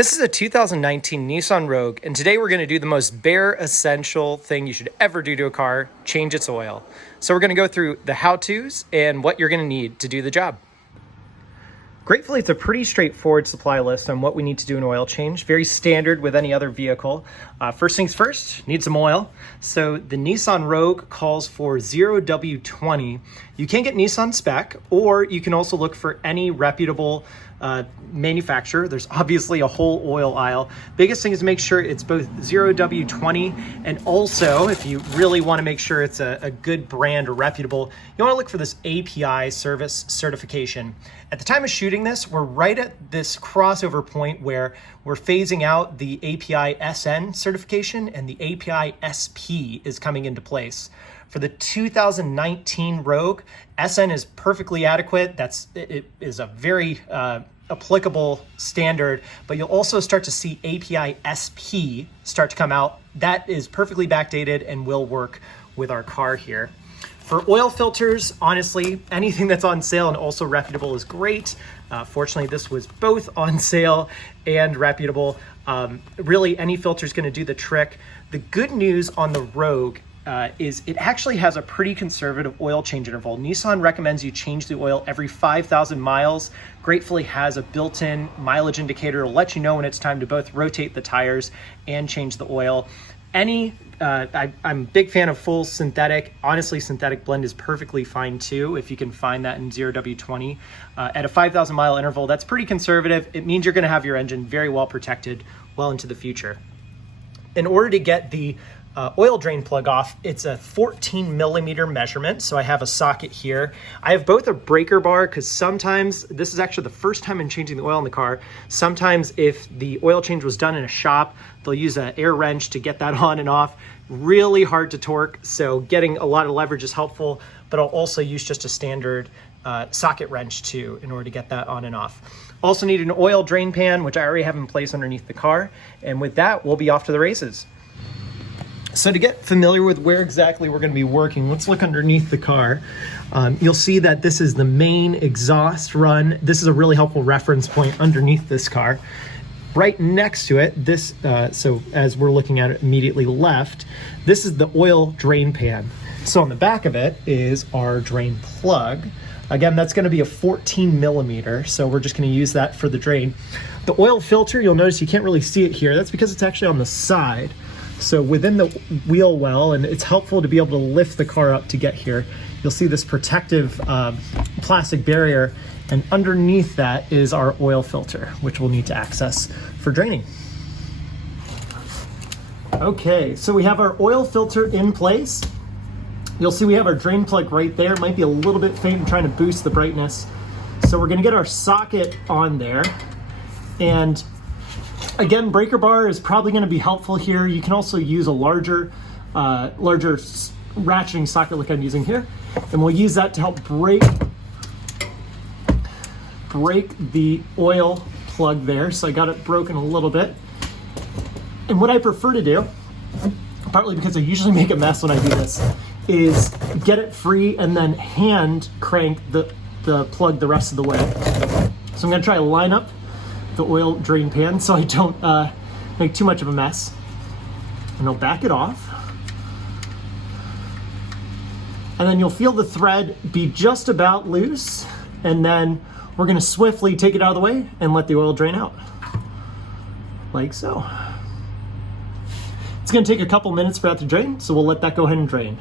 This is a 2019 Nissan Rogue, and today we're going to do the most bare essential thing you should ever do to a car, change its oil. So we're going to go through the how-tos and what you're going to need to do the job. Gratefully, it's a pretty straightforward supply list on what we need to do an oil change. Very standard with any other vehicle. First things first, need some oil. So the Nissan Rogue calls for 0W20. You can get Nissan spec, or you can also look for any reputable manufacturer. There's obviously a whole oil aisle. Biggest thing is make sure it's both 0W20, and also if you really want to make sure it's a good brand or reputable, you want to look for this API service certification. At the time of shooting this, we're right at this crossover point where we're phasing out the API SN certification and the API SP is coming into place. For the 2019 Rogue, SN is perfectly adequate. It is a very applicable standard, but you'll also start to see API SP start to come out. That is perfectly backdated and will work with our car here. For oil filters, honestly, anything that's on sale and also reputable is great. Fortunately, this was both on sale and reputable. Really, any filter is going to do the trick. The good news on the Rogue is it actually has a pretty conservative oil change interval. Nissan recommends you change the oil every 5,000 miles. Gratefully has a built-in mileage indicator to let you know when it's time to both rotate the tires and change the oil. I'm a big fan of full synthetic. Honestly, synthetic blend is perfectly fine too, if you can find that in 0W20. At a 5,000 mile interval, that's pretty conservative. It means you're gonna have your engine very well protected well into the future. In order to get the oil drain plug off, it's a 14 millimeter measurement. So I have a socket here. I have both a breaker bar because sometimes, this is actually the first time I'm changing the oil in the car. Sometimes if the oil change was done in a shop, they'll use an air wrench to get that on and off. Really hard to torque, so getting a lot of leverage is helpful, but I'll also use just a standard socket wrench too in order to get that on and off. Also need an oil drain pan, which I already have in place underneath the car. And with that, we'll be off to the races. So to get familiar with where exactly we're going to be working, let's look underneath the car. You'll see that this is the main exhaust run. This is a really helpful reference point underneath this car. Right next to it, so as we're looking at it immediately left, this is the oil drain pan. So on the back of it is our drain plug. Again, that's going to be a 14 millimeter, so we're just going to use that for the drain. The oil filter, you'll notice you can't really see it here. That's because it's actually on the side. So within the wheel well, and it's helpful to be able to lift the car up to get here, you'll see this protective plastic barrier, and underneath that is our oil filter, which we'll need to access for draining. Okay, so we have our oil filter in place. You'll see we have our drain plug right there. It might be a little bit faint. I'm trying to boost the brightness. So we're gonna get our socket on there, and again, breaker bar is probably going to be helpful here. You can also use a larger ratcheting socket like I'm using here, and we'll use that to help break the oil plug there. So I got it broken a little bit. And what I prefer to do, partly because I usually make a mess when I do this, is get it free and then hand crank the plug the rest of the way. So I'm going to try to line up the oil drain pan so I don't make too much of a mess, and I'll back it off, and then you'll feel the thread be just about loose, and then we're going to swiftly take it out of the way and let the oil drain out like so. It's going to take a couple minutes for that to drain, so we'll let that go ahead and drain.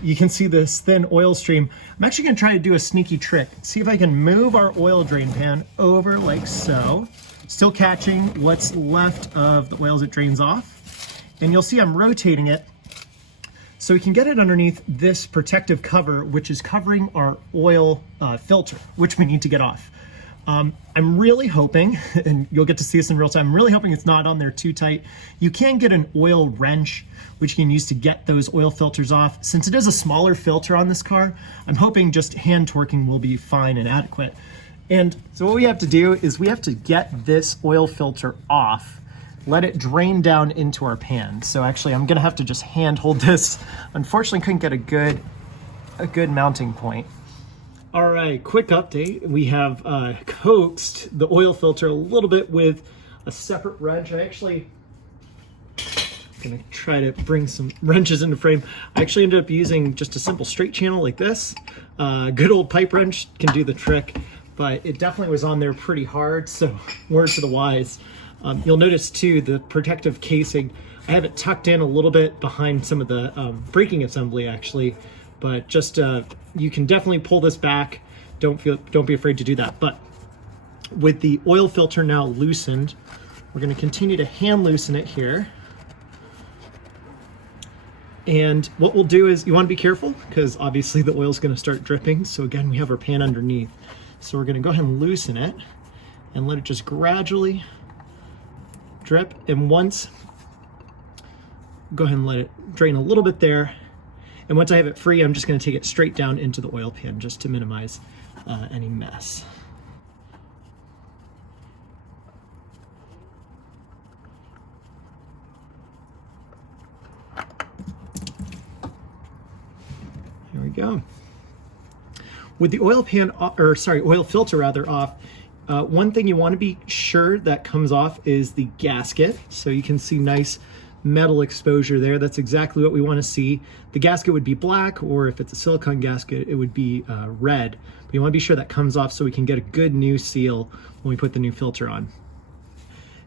You can see this thin oil stream. I'm actually going to try to do a sneaky trick. See if I can move our oil drain pan over like so, still catching what's left of the oil as it drains off. And you'll see I'm rotating it so we can get it underneath this protective cover, which is covering our oil filter, which we need to get off. I'm really hoping, and you'll get to see this in real time, I'm really hoping it's not on there too tight. You can get an oil wrench, which you can use to get those oil filters off. Since it is a smaller filter on this car, I'm hoping just hand torquing will be fine and adequate. And so what we have to do is we have to get this oil filter off, let it drain down into our pan. So actually I'm gonna have to just hand hold this. Unfortunately, couldn't get a good mounting point. All right, quick update. We have coaxed the oil filter a little bit with a separate wrench. I actually gonna try to bring some wrenches into frame. I actually ended up using just a simple straight channel like this. Good old pipe wrench can do the trick, but it definitely was on there pretty hard, so word to the wise. You'll notice too, the protective casing, I have it tucked in a little bit behind some of the braking assembly actually, but just you can definitely pull this back. Don't be afraid to do that. But with the oil filter now loosened, we're going to continue to hand loosen it here. And what we'll do is, you want to be careful because obviously the oil is going to start dripping. So again, we have our pan underneath. So we're going to go ahead and loosen it and let it just gradually drip. And once, go ahead and let it drain a little bit there. And once I have it free, I'm just going to take it straight down into the oil pan just to minimize any mess. Here we go. With the oil pan, or sorry, oil filter rather off, one thing you want to be sure that comes off is the gasket. So you can see nice metal exposure there. That's exactly what we want to see. The gasket would be black, or if it's a silicone gasket, it would be red. But you want to be sure that comes off so we can get a good new seal when we put the new filter on.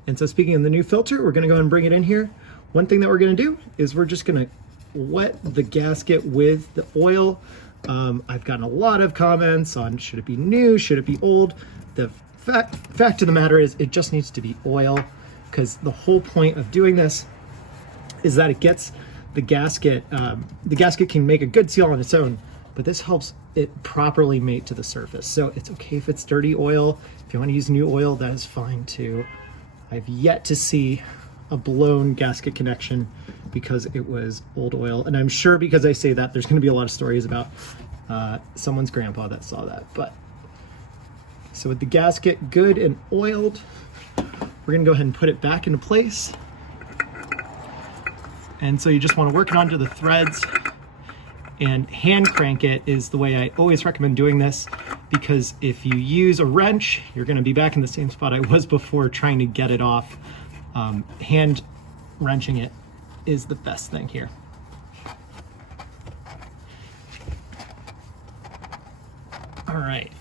And so speaking of the new filter, we're going to go ahead and bring it in here. One thing that we're going to do is we're just going to wet the gasket with the oil. I've gotten a lot of comments on should it be new, should it be old. The fact of the matter is it just needs to be oil, because the whole point of doing this is that it gets the gasket can make a good seal on its own, but this helps it properly mate to the surface. So it's okay if it's dirty oil. If you want to use new oil, that is fine too. I've yet to see a blown gasket connection because it was old oil. And I'm sure because I say that, there's going to be a lot of stories about someone's grandpa that saw that. But so with the gasket good and oiled, we're going to go ahead and put it back into place. And so you just want to work it onto the threads, and hand crank it is the way I always recommend doing this, because if you use a wrench, you're going to be back in the same spot I was before trying to get it off. Hand wrenching it is the best thing here. All right,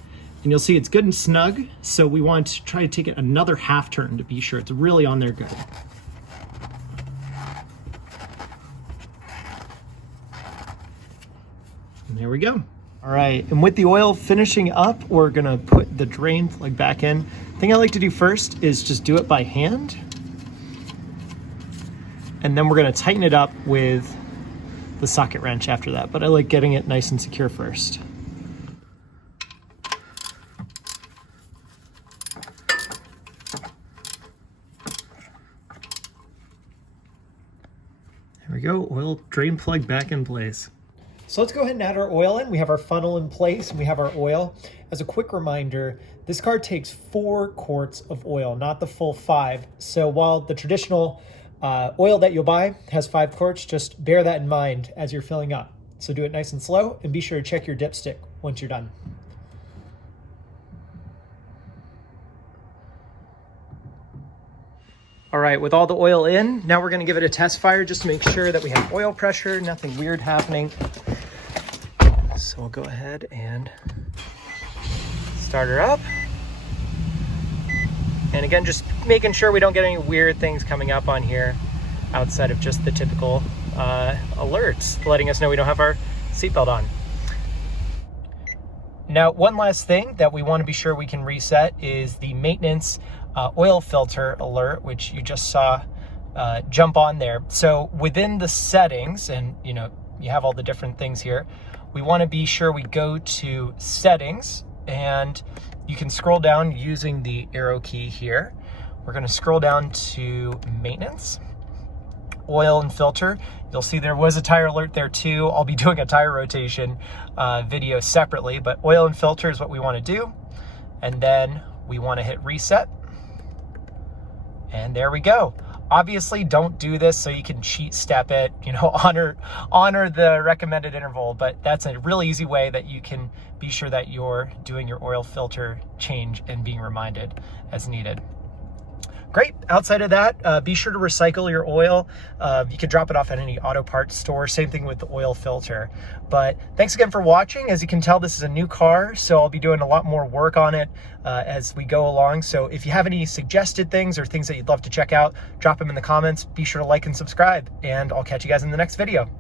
and you'll see it's good and snug, so we want to try to take it another half turn to be sure it's really on there good. And there we go. All right, and with the oil finishing up, we're gonna put the drain plug back in. The thing I like to do first is just do it by hand. And then we're gonna tighten it up with the socket wrench after that, but I like getting it nice and secure first. There we go, oil drain plug back in place. So let's go ahead and add our oil in. We have our funnel in place and we have our oil. As a quick reminder, this car takes 4 quarts of oil, not the full 5. So while the traditional oil that you'll buy has 5 quarts, just bear that in mind as you're filling up. So do it nice and slow, and be sure to check your dipstick once you're done. All right, with all the oil in, now we're gonna give it a test fire just to make sure that we have oil pressure, nothing weird happening. So we'll go ahead and start her up. And again, just making sure we don't get any weird things coming up on here outside of just the typical alerts, letting us know we don't have our seatbelt on. Now, one last thing that we want to be sure we can reset is the maintenance oil filter alert, which you just saw jump on there. So within the settings, and you have all the different things here, we want to be sure we go to settings, and you can scroll down using the arrow key here. We're going to scroll down to maintenance, oil and filter. You'll see there was a tire alert there too. I'll be doing a tire rotation video separately, but oil and filter is what we want to do. And then we want to hit reset. And there we go. Obviously, don't do this so you can cheat step it, honor the recommended interval, but that's a really easy way that you can be sure that you're doing your oil filter change and being reminded as needed. Great. Outside of that, be sure to recycle your oil. You can drop it off at any auto parts store. Same thing with the oil filter. But thanks again for watching. As you can tell, this is a new car, so I'll be doing a lot more work on it as we go along. So if you have any suggested things or things that you'd love to check out, drop them in the comments. Be sure to like and subscribe, and I'll catch you guys in the next video.